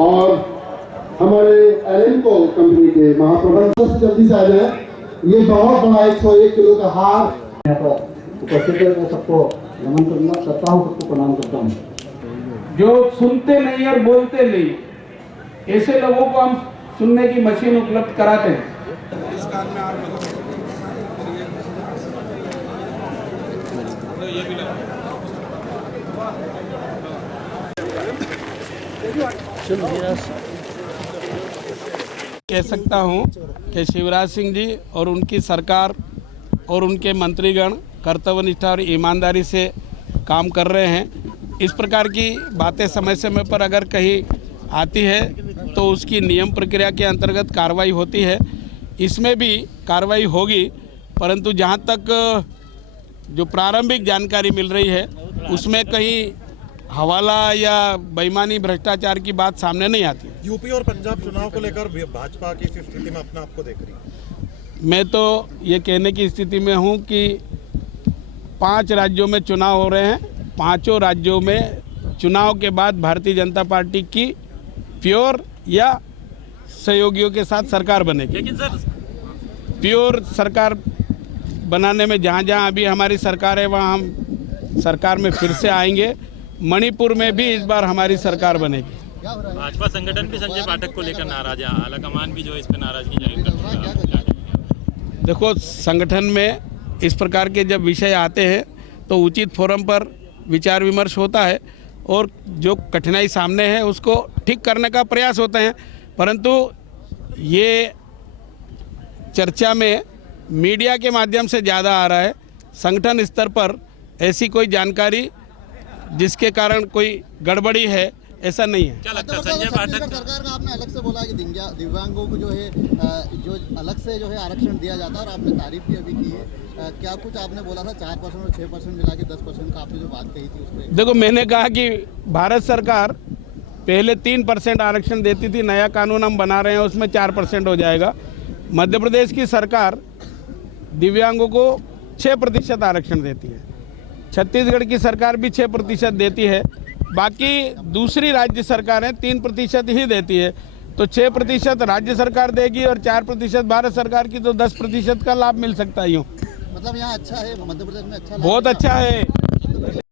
और हमारे एलेंको कंपनी के महाप्रबंधक जल्दी से आ जाए। ये बहुत बड़ा 101 किलो का हार यहाँ पर उपस्थित है, मैं सबको नमन करता हूँ, सबको प्रणाम करता हूँ। जो सुनते नहीं और बोलते नहीं, ऐसे लोगों को हम सुनने की मशीन उपलब्ध कराते हैं। इस कार में आप लोगों को ये भी लगा कह सकता हूं कि शिवराज सिंह जी और उनकी सरकार और उनके मंत्रीगण कर्तव्यनिष्ठा और ईमानदारी से काम कर रहे हैं। इस प्रकार की बातें समय समय पर अगर कहीं आती है तो उसकी नियम प्रक्रिया के अंतर्गत कार्रवाई होती है। इसमें भी कार्रवाई होगी, परंतु जहां तक जो प्रारंभिक जानकारी मिल रही है उसमें कहीं हवाला या बेईमानी भ्रष्टाचार की बात सामने नहीं आती। यूपी और पंजाब चुनाव को लेकर भाजपा की इस स्थिति में अपने आप को देख रही है। मैं तो ये कहने की स्थिति में हूँ कि 5 राज्यों में चुनाव हो रहे हैं। 5 राज्यों में चुनाव के बाद भारतीय जनता पार्टी की प्योर या सहयोगियों के साथ सरकार बनेगी। लेकिन सर प्योर सरकार बनाने में जहाँ जहाँ अभी हमारी सरकार है वहाँ हम सरकार में फिर से आएंगे। मणिपुर में भी इस बार हमारी सरकार बनेगी। भाजपा संगठन भी संजय पाठक को लेकर नाराज है, आलाकमान भी जो है इस पर नाराजगी जाहिर कर रहा है। देखो, संगठन में इस प्रकार के जब विषय आते हैं तो उचित फोरम पर विचार विमर्श होता है और जो कठिनाई सामने है उसको ठीक करने का प्रयास होते हैं, परंतु ये चर्चा में मीडिया के माध्यम से ज़्यादा आ रहा है। संगठन स्तर पर ऐसी कोई जानकारी जिसके कारण कोई गड़बड़ी है ऐसा नहीं है। क्या लगता है संजय पाठक सरकार का आपने अलग से बोला कि दिव्यांगों को जो है जो अलग से जो है आरक्षण दिया जाता है और आपने तारीफ भी अभी की है। क्या कुछ आपने बोला था 4% और 6% मिला के 10% का आपने जो बात कही थी उसमें? देखो, मैंने कहा कि भारत सरकार पहले 3% आरक्षण देती थी, नया कानून हम बना रहे हैं उसमें 4% हो जाएगा। मध्य प्रदेश की सरकार दिव्यांगों को 6% आरक्षण देती है। छत्तीसगढ़ की सरकार भी 6% देती है। बाकी दूसरी राज्य सरकारें 3% ही देती है। तो 6% राज्य सरकार देगी और 4% भारत सरकार की, तो 10% का लाभ मिल सकता है। यूँ मतलब यहाँ अच्छा है, मध्य प्रदेश में अच्छा बहुत अच्छा है।